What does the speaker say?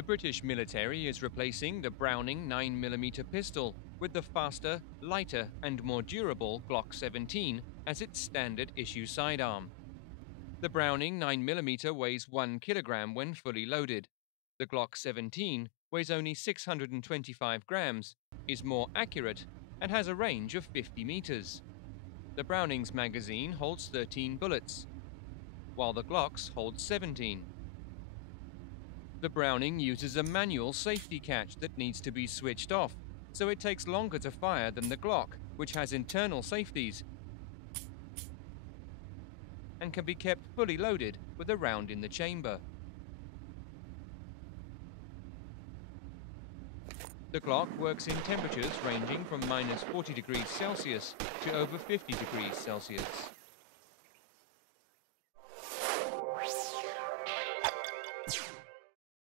The British military is replacing the Browning 9mm pistol with the faster, lighter and more durable Glock 17 as its standard issue sidearm. The Browning 9mm weighs 1 kilogram when fully loaded. The Glock 17 weighs only 625 grams, is more accurate, and has a range of 50 meters. The Browning's magazine holds 13 bullets, while the Glock's hold 17. The Browning uses a manual safety catch that needs to be switched off, so it takes longer to fire than the Glock, which has internal safeties and can be kept fully loaded with a round in the chamber. The Glock works in temperatures ranging from -40 degrees Celsius to over 50 degrees Celsius.